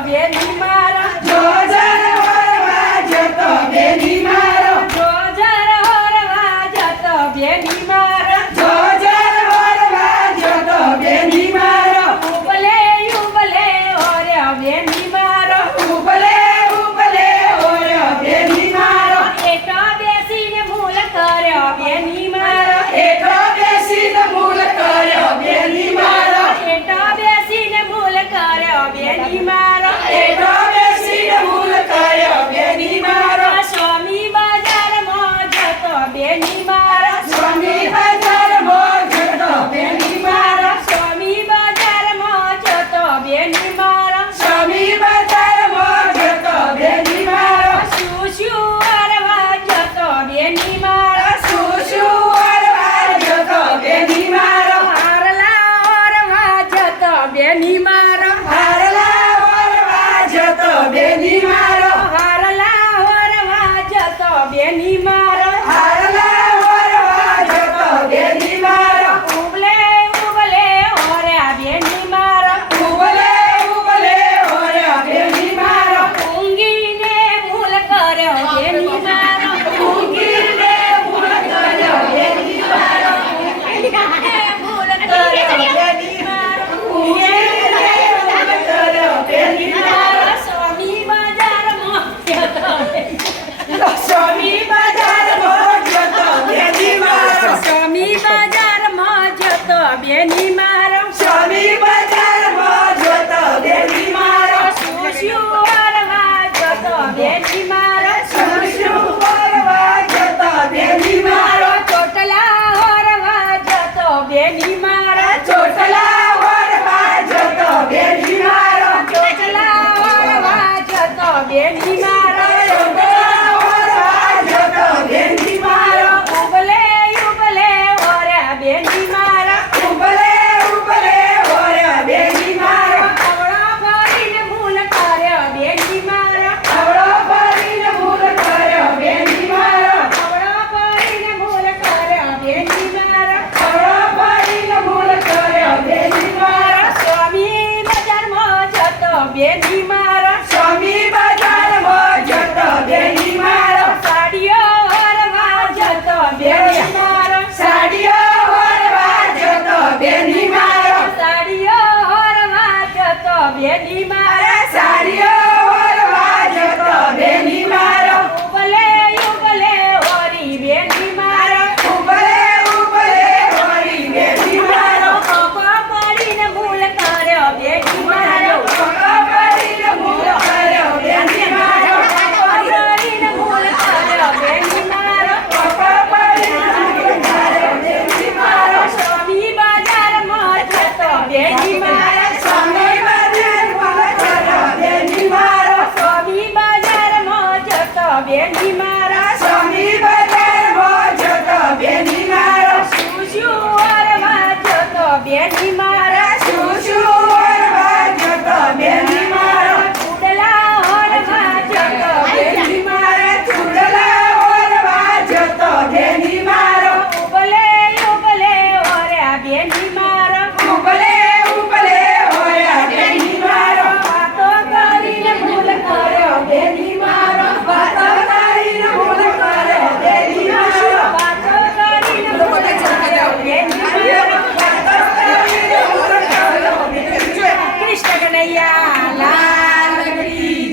બેની મારા જોજર વરવા જતો બેની મારો જોજર હોરવા જતો બેની મારા જોજર વરવા જતો બેની મારો ઉબલે ઉબલે ઓર્યો બેની મારો ઉબલે ઉબલે ઓર્યો બેની મારો એટો બેસીને મૂલ કર્યો બેની મારો એટલો બેસીને મૂલ કર્યો બેની મારો એટો બેસીને મૂલ કર્યો બેની મારો એટલો બેસીને મૂલ કર્યો બેની મારો સ્વામી બજારમાં જતો બેની મારો સ્વામી બજારમાં જતો બેની મારો સ્વામી બજારમાં જતો બેની મારો સ્વામી બજારમાં જતો બેની મારો શું શું અરવા જતો બેની મારો શું શું વરવા જતો બેની મારો હારલા ઓરવા જતો બેની મારો હારલા વરવા જતો બેની મારો હારલા ઓરવા જતો બેની મારો હારલા વરવા જતો બેની મારો ઉબલે ઉબલે ઓર્યા બેની મારો ઉબલે ઉબલે ઓર્યો બેની મારો ઊંઘીને મૂલ કર્યો બેની મારો ઊંઘીને મૂલ કર્યો બેની મારો મૂલ કર્યો બેની મારો ઊંઘીને મૂલ કર્યો બેની મારો સ્વામી બજારમાં જતો સ્વામી બજારમાં જતો બેની મારો સ્વામી બજારમાં જતો બેની મારો સ્વામી બજારમાં જતો બેની મારો શું શું અરવા જતો બેની મારો શું શું વરવા જતો બેની મારો ચોટલા ઓરવા જતો બેની મારો ચોટલા વરવા જતો બેની મારો ચોટલા ઓરવા જતો બેની મારો ચોટલા વરવા જતો બેની મારો ઉબલે ઉબલે ઓર્યા બેની મારો ઉબલે ઉબલે ઓર્યો બેની મારો કવડો ભરીને મૂલ કર્યો બેની મારો આવડો ભરીને મૂલ કર્યો બેની મારો કવડો ભરીને મૂલ કર્યો બેની મારો આવડો ભરીને મૂલ કર્યો બેની મારો સ્વામી બજારમાં જતો બેની મારો સ્વામી બજારમાં જતો બેની મારો સાડીઓ હરવા જતો બેની મારો સાડીઓ વરવા જતો બેની મારો સાડીઓ હરવા જતો બેની મારો સાડીઓ